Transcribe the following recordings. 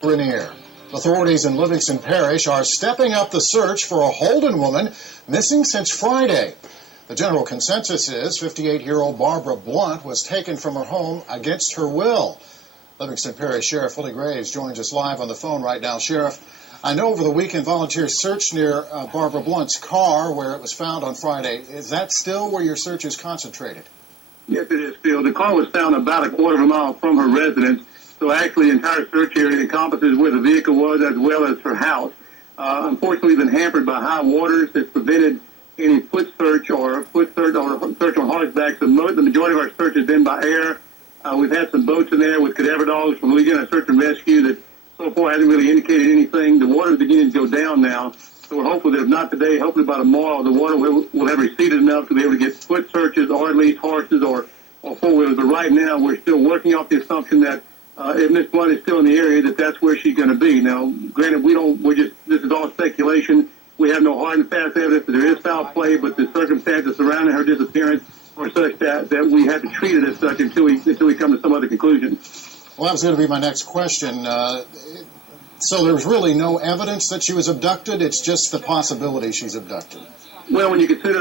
Rainier. Authorities in Livingston Parish are stepping up the search for a Holden woman missing since Friday. The general consensus is 58-year-old Barbara Blount was taken from her home against her will. Livingston Parish Sheriff Willie Graves joins us live on the phone right now. Sheriff, I know over the weekend volunteers searched near Barbara Blount's car where it was found on Friday. Is that still where your search is concentrated? Yes, it is, Phil. The car was found about a quarter of a mile from her residence. So actually, the entire search area encompasses where the vehicle was as well as her house. Unfortunately, been hampered by high waters that prevented any foot search or search on horseback. So the majority of our search has been by air. We've had some boats in there with cadaver dogs from Louisiana Search and Rescue that so far hasn't really indicated anything. The water is beginning to go down now. So we're hopeful that if not today, hopefully by tomorrow, the water will have receded enough to be able to get foot searches or at least horses or four-wheelers. But right now, we're still working off the assumption that if Miss Blount is still in the area, that's where she's going to be. Now, granted, this is all speculation. We have no hard and fast evidence that there is foul play, but the circumstances surrounding her disappearance are such that we have to treat it as such until we come to some other conclusion. Well, that was going to be my next question. So there's really no evidence that she was abducted? It's just the possibility she's abducted? Well, when you consider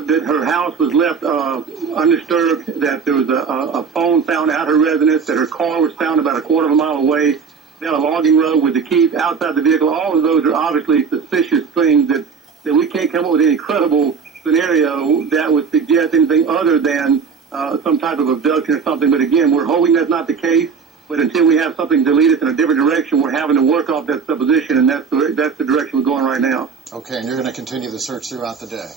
that her house was left undisturbed, that there was a phone found at her residence, that her car was found about a quarter of a mile away, down a logging road with the keys outside the vehicle, all of those are obviously suspicious things that we can't come up with any credible scenario that would suggest anything other than some type of abduction or something. But again, we're hoping that's not the case. But until we have something to lead us in a different direction, we're having to work off that supposition, and that's the direction we're going right now. Okay, and you're going to continue the search throughout the day?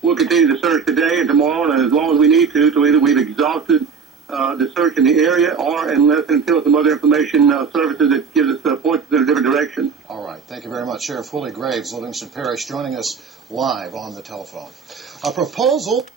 We'll continue the search today and tomorrow, and as long as we need to either we've exhausted the search in the area or until some other information services that gives us points in a different direction. All right. Thank you very much. Sheriff Willie Graves, Livingston Parish, joining us live on the telephone. A proposal